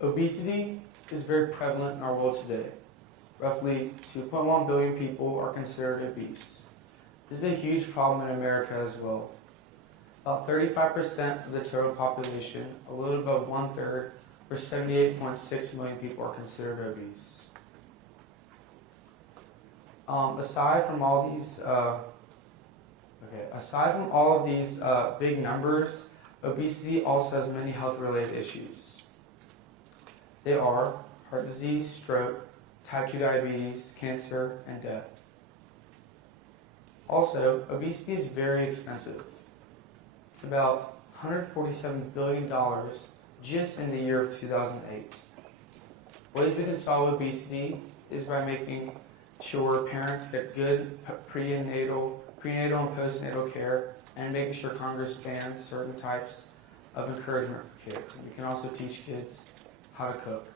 Obesity is very prevalent in our world today. Roughly 2.1 billion people are considered obese. This is a huge problem in America as well. About 35% of the total population, a little above 1/3, or 78.6 million people are considered obese. Aside from all of these big numbers, obesity also has many health-related issues. They are heart disease, stroke, type 2 diabetes, cancer, and death. Also, obesity is very expensive. It's about $147 billion just in the year of 2008. Ways we can solve obesity is by making sure parents get good prenatal and postnatal care, and making sure Congress bans certain types of encouragement for kids. And we can also teach kids how to cook.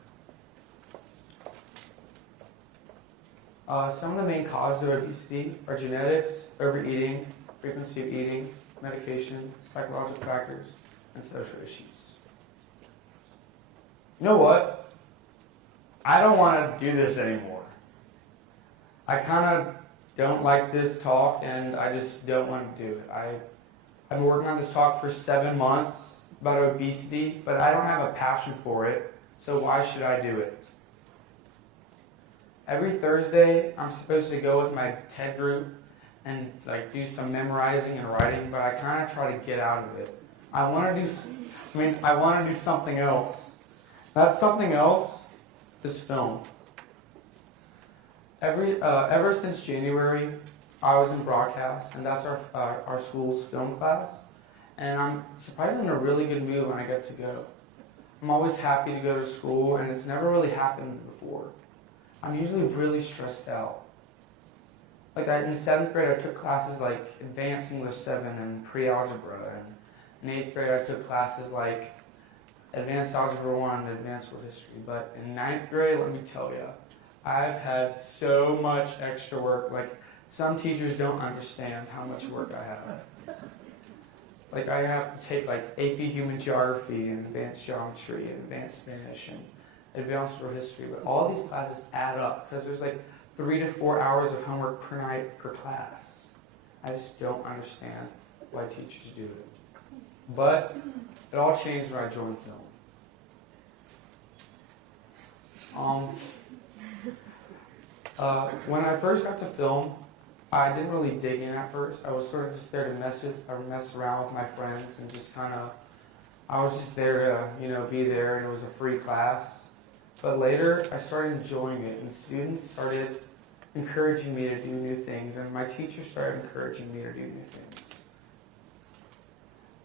Some of the main causes of obesity are genetics, overeating, frequency of eating, medication, psychological factors, and social issues. You know what? I don't want to do this anymore. I kind of don't like this talk, and I just don't want to do it. I've been working on this talk for 7 months about obesity, but I don't have a passion for it, so why should I do it? Every Thursday, I'm supposed to go with my TED group and do some memorizing and writing, but I kind of try to get out of it. I want to do something else. That something else is film. Ever since January, I was in broadcast, and that's our school's film class. And I'm surprisingly in a really good mood when I get to go. I'm always happy to go to school, and it's never really happened before. I'm usually really stressed out. In 7th grade, I took classes like Advanced English 7 and Pre-Algebra, and in 8th grade, I took classes like Advanced Algebra 1 and Advanced World History. But in 9th grade, let me tell you, I've had so much extra work. Some teachers don't understand how much work I have. I have to take AP Human Geography and Advanced Geometry and Advanced Spanish and Advanced World History, but all these classes add up because there's 3 to 4 hours of homework per night per class. I just don't understand why teachers do it. But it all changed when I joined film. When I first got to film, I didn't really dig in at first. I was sort of just there to mess around with my friends and just I was just there to be there, and it was a free class. But later, I started enjoying it, and students started encouraging me to do new things, and my teachers started encouraging me to do new things.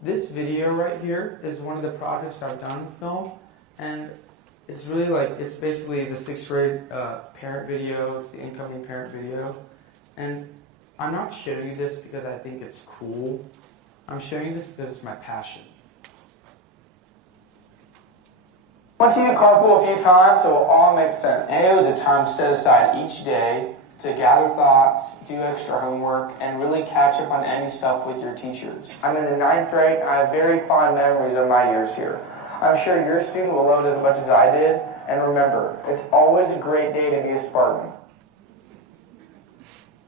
This video right here is one of the projects I've done in film, and it's really it's basically the 6th grade parent video, it's the incoming parent video, and I'm not showing you this because I think it's cool. I'm showing you this because it's my passion. Once you carpool a few times, it will all make sense. And it was a time set aside each day to gather thoughts, do extra homework, and really catch up on any stuff with your teachers. I'm in the 9th grade, and I have very fond memories of my years here. I'm sure your student will love it as much as I did. And remember, it's always a great day to be a Spartan.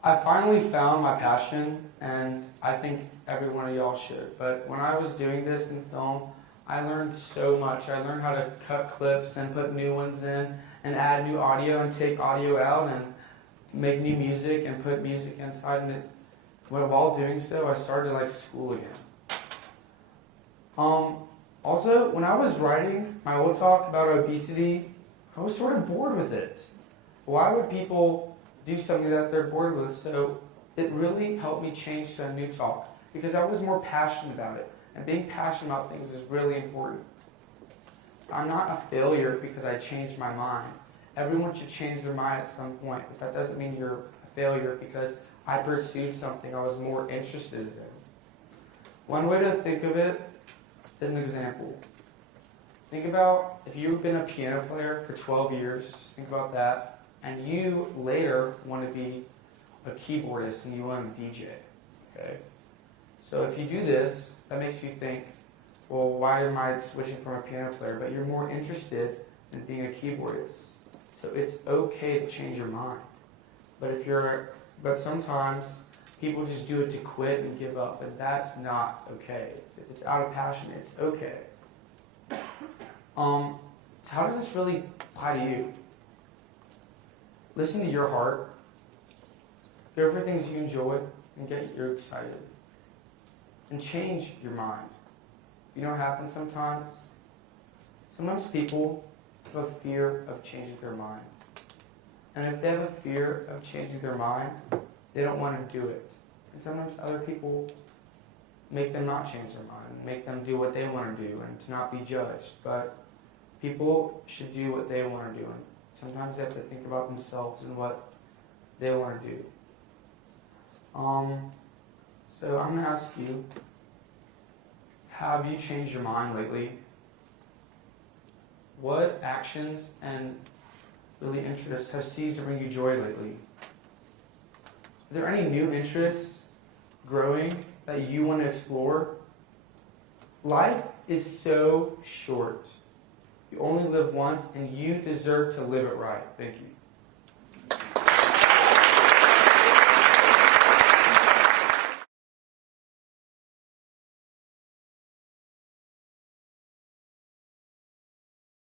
I finally found my passion, and I think every one of y'all should. But when I was doing this in film, I learned so much. I learned how to cut clips and put new ones in and add new audio and take audio out and make new music and put music inside. And while doing so, I started school again. Also, when I was writing my old talk about obesity, I was sort of bored with it. Why would people do something that they're bored with? So it really helped me change to a new talk because I was more passionate about it. And being passionate about things is really important. I'm not a failure because I changed my mind. Everyone should change their mind at some point, but that doesn't mean you're a failure because I pursued something I was more interested in. One way to think of it is an example. Think about if you've been a piano player for 12 years, just think about that, and you later want to be a keyboardist and you want to DJ. Okay? So if you do this, that makes you think, well, why am I switching from a piano player? But you're more interested than being a keyboardist. So it's okay to change your mind. But sometimes people just do it to quit and give up, and that's not okay. If it's out of passion, it's okay. So how does this really apply to you? Listen to your heart. Go for things you enjoy and get you're excited. And change your mind. You know what happens sometimes? Sometimes people have a fear of changing their mind. And if they have a fear of changing their mind, they don't want to do it. And sometimes other people make them not change their mind, make them do what they want to do and to not be judged. But people should do what they want to do. And sometimes they have to think about themselves and what they want to do. So I'm going to ask you, have you changed your mind lately? What actions and really interests have ceased to bring you joy lately? Are there any new interests growing that you want to explore? Life is so short. You only live once and you deserve to live it right. Thank you.